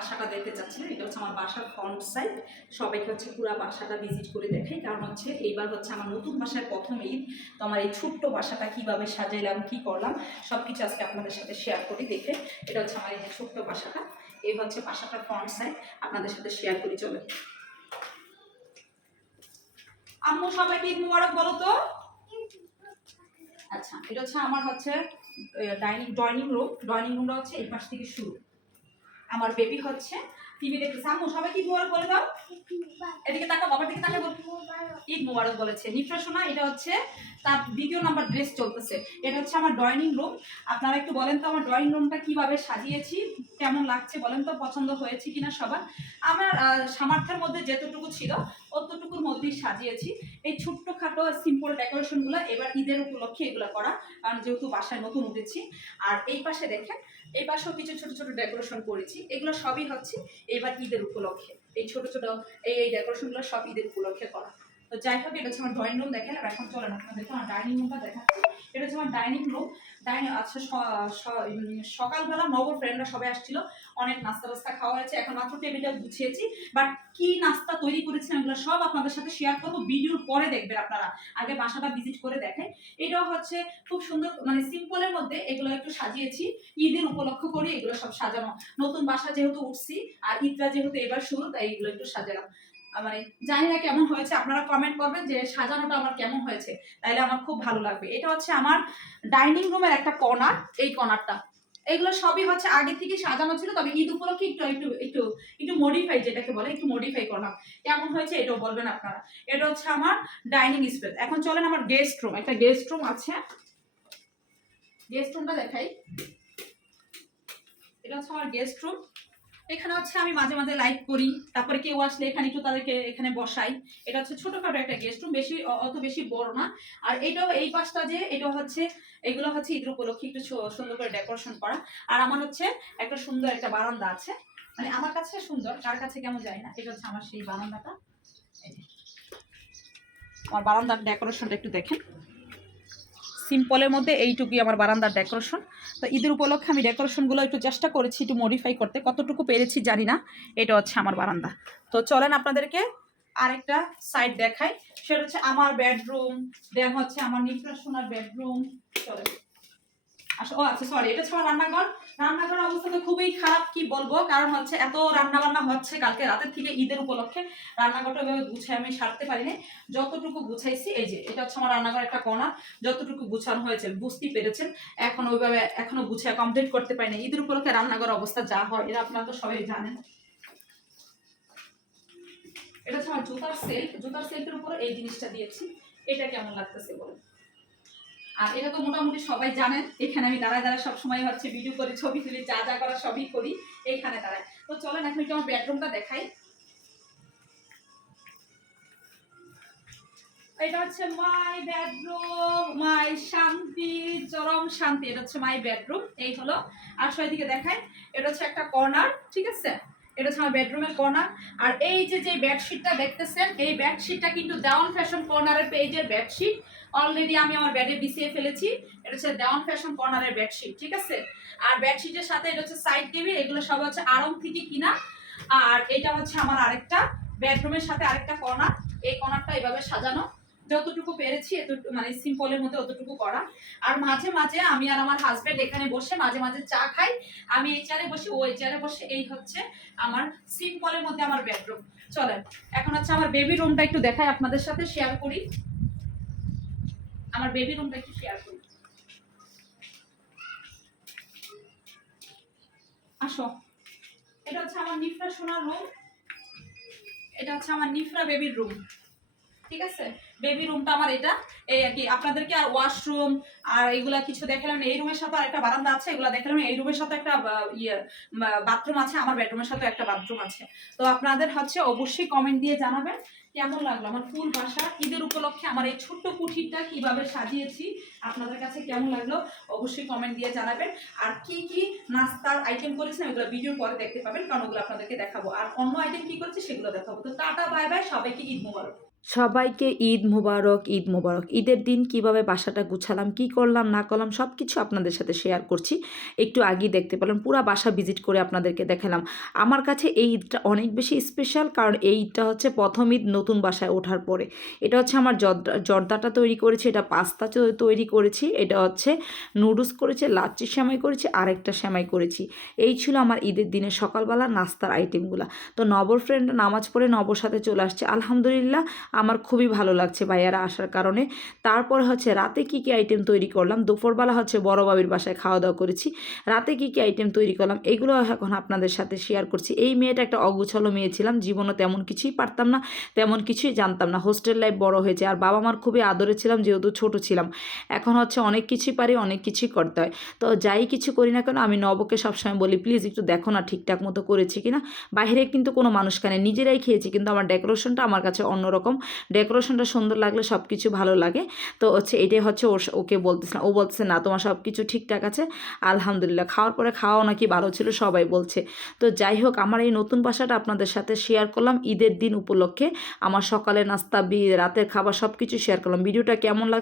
বাসাটা দেখতে চাচ্ছিলেন, এটা হচ্ছে আমার বাসার ফ্রন্ট সাইড। সবাইকে হচ্ছে পুরো বাসাটা ভিজিট করে দেখাই, কারণ হচ্ছে এইবার হচ্ছে আমার নতুন বাসায় প্রথম ঈদ। তো আমার এই ছোট্ট বাসাটা কীভাবে সাজাইলাম, কী করলাম, সব কিছু আজকে আপনাদের সাথে শেয়ার করি। দেখে এটা হচ্ছে আমার এই ছোট্ট বাসাটা, এই হচ্ছে বাসাটার ফ্রন্ট সাইড, আপনাদের সাথে শেয়ার করি। চলে আম্মু সবাইকে ঈদ মুবারক বলো তো। আচ্ছা, এটা হচ্ছে আমার হচ্ছে ডাইনিং রুমটা হচ্ছে এই পাশ থেকে শুরু। আমার বেবি হচ্ছে টিভি দেখতেছে। আম্মু সবাই কি মুবারক বলে দাও, এদিকে তাকাও, বাবার দিকে তাকাও, ঈদ মুবারক বলেছে। নিফরা শোনা, এটা হচ্ছে তার দ্বিতীয় নাম্বার ড্রেস চলতেছে। এটা হচ্ছে আমার ড্রয়িং রুম। আপনারা একটু বলেন তো আমার ড্রয়িং রুমটা কিভাবে সাজিয়েছি, কেমন লাগছে বলেন তো, পছন্দ হয়েছে কিনা সবার। আমার সামর্থ্যের মধ্যে যেতটুকু ছিল অতটুকুর মধ্যেই সাজিয়েছি। এই ছোট্টখাটো সিম্পল ডেকোরেশনগুলো এবার ঈদের উপলক্ষে এগুলো করা, কারণ যেহেতু বাসায় নতুন উঠেছি। আর এই পাশে দেখেন, এই পাশেও কিছু ছোট ছোট ডেকোরেশন করেছি। এগুলো সবই হচ্ছে এবার ঈদের উপলক্ষে। এই ছোট ছোট এই ডেকোরেশনগুলো সব ঈদের উপলক্ষে করা। তো যাই হোক, এটা হচ্ছে আমার ড্রয়িং রুম। দেখেন আর এখন চলেন আপনাদেরকে আমার ডাইনিং রুমটা দেখাচ্ছি। এটা হচ্ছে আমার ডাইনিং রুম। আচ্ছা, সকালবেলা নগর ফ্রেন্ডরা সবাই আসছিল, অনেক নাস্তা টাস্তা খাওয়া হয়েছে, এখন মাত্র টেবিলটা গুছিয়েছি। বাট কি নাস্তা তৈরি করেছি এগুলো সব আপনাদের সাথে শেয়ার করবো, ভিডিওর পরে দেখবেন আপনারা। আগে বাসাটা ভিজিট করে দেখেন। এটাও হচ্ছে খুব সুন্দর, মানে সিম্পলের মধ্যে এগুলো একটু সাজিয়েছি ঈদের উপলক্ষ করে। এগুলো সব সাজানো, নতুন বাসা যেহেতু উঠছি আর ঈদটা যেহেতু এবার শুরু, তাই এগুলো একটু সাজালাম। মানে জানি না কেমন হয়েছে, আপনারা কমেন্ট করবেন যে সাজানোটা আমার কেমন হয়েছে, তাইলে আমার খুব ভালো লাগবে। এটা হচ্ছে আমার ডাইনিং রুমের একটা কর্নার। এই কর্নারটা এগুলো সবই হচ্ছে আগে থেকে সাজানো ছিল, তবে ঈদ উপলক্ষে একটু একটু একটু একটু মডিফাই, যেটাকে বলে একটু মডিফাই করলাম। কেমন হয়েছে এটাও বলবেন আপনারা। এটা হচ্ছে আমার ডাইনিং স্পেস। এখন চলেন আমার গেস্ট রুম। একটা গেস্ট রুম আছে, গেস্ট রুমটা দেখাই। এটা হচ্ছে আমার গেস্ট রুম। এখানে হচ্ছে আমি মাঝে মাঝে লাইভ করি, তারপরে কেউ আসলে এখানে একটু তাদেরকে এখানে বসাই। এটা হচ্ছে ছোটখাটো একটা গেস্ট রুম, বেশি অত বেশি বড় না। আর এটাও এই পাশটা যে এটাও হচ্ছে, এগুলো হচ্ছে ঈদের উপলক্ষে একটু সুন্দর করে ডেকোরেশন করা। আর আমার হচ্ছে একটা সুন্দর একটা বারান্দা আছে, মানে আমার কাছে সুন্দর, কার কাছে কেমন যায় না। এটা হচ্ছে আমার সেই বারান্দাটা। আমার বারান্দার ডেকোরেশনটা একটু দেখেন, সিম্পলের মধ্যে এইটুকুই আমার বারান্দার ডেকোরেশন। তো ঈদের উপলক্ষে আমি ডেকোরেশনগুলো একটু চেষ্টা করেছি একটু মডিফাই করতে, কতটুকু পেরেছি জানি না। এটা হচ্ছে আমার বারান্দা। তো চলেন আপনাদেরকে আরেকটা সাইড দেখাই, সেটা হচ্ছে আমার বেডরুম। দেন হচ্ছে আমার নিফরা সোনার বেডরুম। চলেন। ও আচ্ছা, সরি, এটা হচ্ছে আমার রান্নাঘর। রান্নাঘরের অবস্থা তো খুবই খারাপ, কি বলবো, কারণ হচ্ছে এত রান্না বান্না হচ্ছে কালকে রাতের থেকে ঈদের উপলক্ষে। রান্নাঘরটা ওইভাবে গুছাই আমি সারতে পারিনি, যতটুকু গুছাইছি। এই যে এটা হচ্ছে আমার রান্নাঘর একটা কোণা, যতটুকু গুছানো হয়েছে বুঝতেই পেরেছেন। এখন ওইভাবে এখনো গুছায় কমপ্লিট করতে পারিনি। ঈদের উপলক্ষে রান্নাঘর অবস্থা যা হয় এটা আপনারা তো সবাই জানেন। এটা হচ্ছে আমার জুতার সেলফ। জুতার সেলফের উপরে এই জিনিসটা দিয়েছি, এটা কেমন লাগতেছে বলুন। আর এটা তো মোটামুটি সবাই জানেন, এখানে আমি দাঁড়ায় দাঁড়ায় সবসময় হচ্ছে ভিডিও করি, ছবি তুলি, যা যা করা সবই করি এইখানে দাঁড়ায়। তো চলেন এখন একটু আমার বেডরুমটা দেখাই। এটা হচ্ছে মাই বেডরুম, মাই শান্তি, চরম শান্তি। এটা হচ্ছে মাই বেডরুম, এই হলো। আর দিকে দেখাই, এটা হচ্ছে একটা কর্নার, ঠিক আছে। এটা হচ্ছে আমার বেডরুমের কর্নার। আর এই যে যে বেডশিটটা দেখতেছেন, এই বেডশিটটা কিন্তু দেওয়ান ফ্যাশন কর্নারের পেজের বেডশিট। অলরেডি আমি আমার বেডে বিছিয়ে ফেলেছি। এটা হচ্ছে দেওয়ান ফ্যাশন কর্নারের বেডশিট, ঠিক আছে। আর বেডশিটের সাথে এটা হচ্ছে সাইড টেবিল, এগুলো সব হচ্ছে আড়ং থেকে কিনা। আর এটা হচ্ছে আমার আরেকটা বেডরুমের সাথে আরেকটা কর্নার। এই কর্নারটা এভাবে সাজানো, যতটুকু পেরেছি এতটুকু, মানে সিম্পলের মধ্যে অতটুকু করা। আর মাঝে মাঝে আমি আর আমার হাজবেন্ড এখানে বসে মাঝে মাঝে চা খাই। আমি এই চেয়ারে বসি, ও এই চেয়ারে বসে। এই হচ্ছে আমার সিম্পলের মধ্যে আমার বেডরুম। চলেন এখন হচ্ছে আমার বেবি রুমটা একটু দেখাই, আপনাদের সাথে শেয়ার করি। আমার বেবি রুমটা একটু শেয়ার করি, আসো। এটা হচ্ছে আমার নিফরা সোনার রুম। এটা হচ্ছে আমার নিফরা বেবির রুম, ঠিক আছে। বেবি রুমটা আমার এটা। এই আর কি, আপনাদেরকে আর ওয়াশরুম আর এগুলা কিছু দেখালাম। এই রুমের সাথে একটা বারান্দা আছে, এগুলা দেখালাম। এই রুমের সাথে একটা বাথরুম আছে, আমার বেডরুমের সাথে একটা বাথরুম আছে। তো আপনাদের হচ্ছে অবশ্যই কমেন্ট দিয়ে জানাবেন কেমন লাগলো আমার ফুল বাসা ঈদের উপলক্ষে। আমার এই ছোট্ট কুঠিরটা কিভাবে সাজিয়েছি, আপনাদের কাছে কেমন লাগলো অবশ্যই কমেন্ট দিয়ে জানাবেন। আর কি কি নাস্তার আইটেম করেছেন ওগুলো ভিডিওর পরে দেখতে পাবেন, কারণ ওগুলো আপনাদেরকে দেখাবো। আর অন্য আইটেম কি করেছি সেগুলো দেখাবো। তো টাটা, বাই বাই, সবাইকে ঈদ মোবারক। সবাইকে ঈদ মোবারক, ঈদ মোবারক। ঈদের দিন কিভাবে বাসাটা গুছালাম, কি করলাম না করলাম সব কিছু আপনাদের সাথে শেয়ার করছি। একটু আগেই দেখতে পেলাম, পুরা বাসা ভিজিট করে আপনাদেরকে দেখালাম। আমার কাছে এই ঈদটা অনেক বেশি স্পেশাল, কারণ এই ঈদটা হচ্ছে প্রথম ঈদ নতুন বাসায় ওঠার পরে। এটা হচ্ছে আমার জর্দাটা তৈরি করেছি, এটা পাস্তা তৈরি করেছি, এটা হচ্ছে নুডলস করেছি, লাচ্ছি সেমাই করেছি, আরেকটা সেমাই করেছি। এই ছিল আমার ঈদের দিনে সকালবেলা নাস্তার আইটেমগুলো। তো নবর ফ্রেন্ড নামাজ পড়ে নবর সাথে চলে আসছে, আলহামদুলিল্লাহ আমার খুবই ভালো লাগছে ভাইয়ারা আসার কারণে। তারপরে হচ্ছে রাতে কী কী আইটেম তৈরি করলাম, দুপুরবেলা হচ্ছে বড় বাবির বাসায় খাওয়া দাওয়া করেছি, রাতে কী কী আইটেম তৈরি করলাম এগুলো এখন আপনাদের সাথে শেয়ার করছি। এই মেয়েটা একটা অগুছালো মেয়ে ছিলাম, জীবনে তেমন কিছুই পারতাম না, তেমন কিছুই জানতাম না। হোস্টেল লাইফ বড় হয়েছে, আর বাবা মার খুবই আদরে ছিলাম যেহেতু ছোট ছিলাম। এখন হচ্ছে অনেক কিছুই পারি, অনেক কিছুই করতে হয়। তো যাই কিছু করি না কেন আমি নবকে সবসময় বলি, প্লিজ একটু দেখো না ঠিকঠাক মতো করেছি কিনা। বাইরে কিন্তু কোনো মানুষ খানে, নিজেরাই খেয়েছি, কিন্তু আমার ডেকোরেশনটা আমার কাছে অন্যরকম। ডেকোরেশনটা সুন্দর লাগলে সব কিছু ভালো লাগে। তো হচ্ছে এটাই হচ্ছে ওকে বলতেছিলাম, ও বলতেছে না তোমার সব কিছু ঠিকঠাক আছে আলহামদুলিল্লাহ। খাওয়ার পরে খাওয়াও নাকি ভালো ছিল সবাই বলছে। তো যাই হোক, আমার এই নতুন বাসাটা আপনাদের সাথে শেয়ার করলাম ঈদের দিন উপলক্ষে। আমার সকালে নাস্তা, রাতের খাবার সব কিছু শেয়ার করলাম। ভিডিওটা কেমন লাগছে